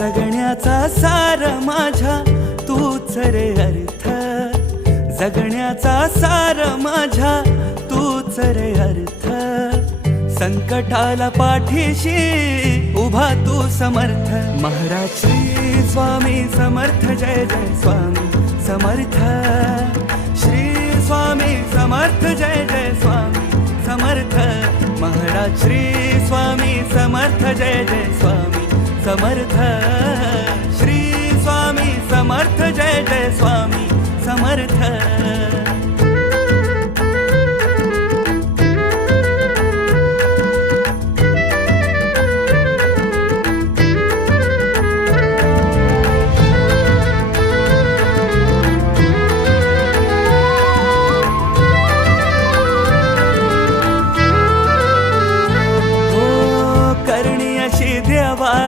जगण्याचा सार माझ्या तूच रे अर्थ, जगण्याचा सार माझ्या तूच रे अर्थ. संकटाला पाठीशी उभा तू समर्थ. महाराज श्री स्वामी समर्थ, जय जय स्वामी समर्थ. श्री स्वामी समर्थ, जय जय स्वामी समर्थ. महाराज श्री स्वामी समर्थ, जय जय स्वामी समर्थ. श्री स्वामी समर्थ, जय जय स्वामी समर्थ.